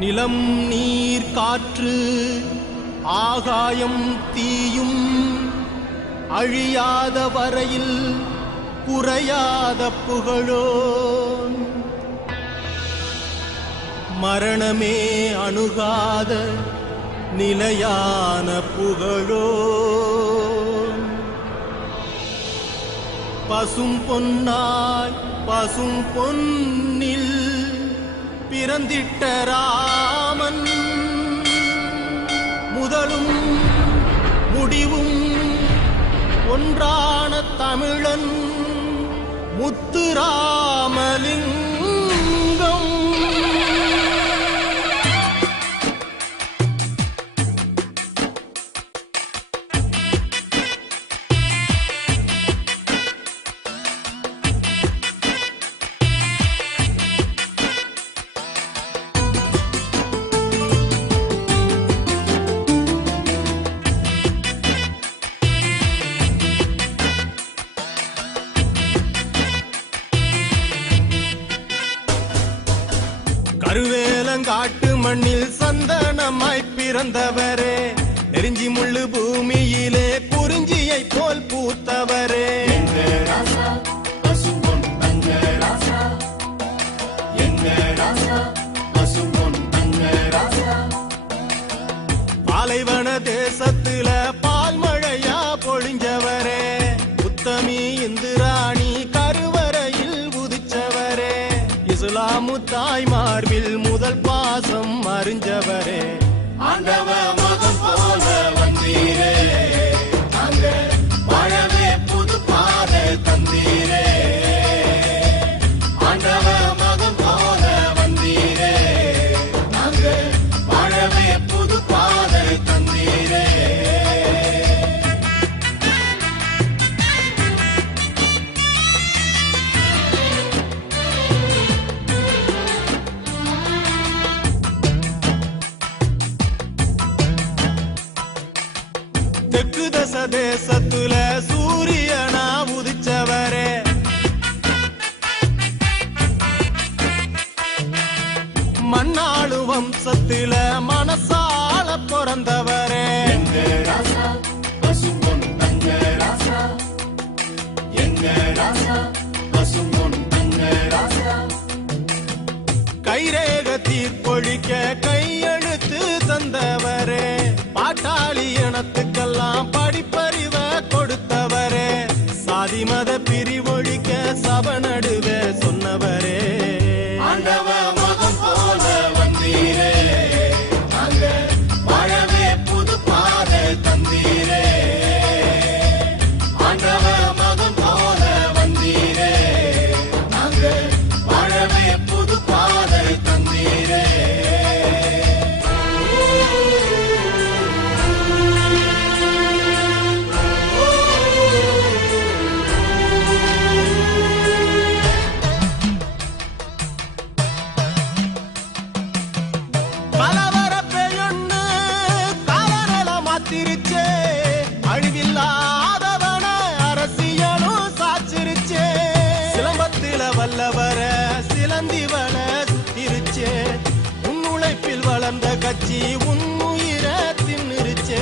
நிலம் நீர் காற்று ஆகாயம் தீயும் அழியாத வரையில் குறையாத புகழோன் மரணமே அணுகாத நிலையான புகழோன் பசும் பொன்னாய் பசும் பொன்னில் பிறந்திட்ட ராமன் முதலும் முடிவும் ஒன்றான தமிழன் முத்துராமலிங்கம். கருவேலங்காட்டு மண்ணில் சந்தனமாய் பிறந்தவரே, நெருஞ்சி முள்ளு பூமியிலே குறிஞ்சியை போல் பூத்தவரே, பாலைவன தேசத்துல பால் மழையா பொழிஞ்சவரே, உத்தமி இந்திராணி கருவறையில் உதிச்சவரே, இஸ்லாமு தாய் மார்பில் முதல் பாசம் அறிஞ்சவரே, ஆண்டவ மகன் போல வந்தீரே, அங்க வாழவே புது பாதை தந்தீரே, ஆண்டவ மகன் போல வந்தீரே, அங்க வாழவே புது பாதை தந்தீரே. தெற்கு தச தேசத்துல சூரியனா உதிச்சவரே, மண்ணாளு வம்சத்தில மனசால பிறந்தவரே, கைரேக தீர்ப்பொழிக்க கையெழுத்து தந்தவரே, பாட்டாளி இனத்துக்கெல்லாம் படிப்பறிவ கொடுத்தவரே, சாதி மத பிரிவொழிக்க சப நடுவே சொன்னவரே, ஆண்டவ மகன் போல வந்தீரே, அங்க வாழவே புது பாதை தந்தீரே, ஆண்டவ மகன் போல வந்தீரே, அங்க வாழவே புது பாதை தந்தீரே. அழிவில்லாதவன அரசியலும் சாச்சிருச்சே, சிலம்பத்தில வல்லவர சிலந்திவன சுத்திருச்சே, உன் உழைப்பில் வளர்ந்த கட்சி உன்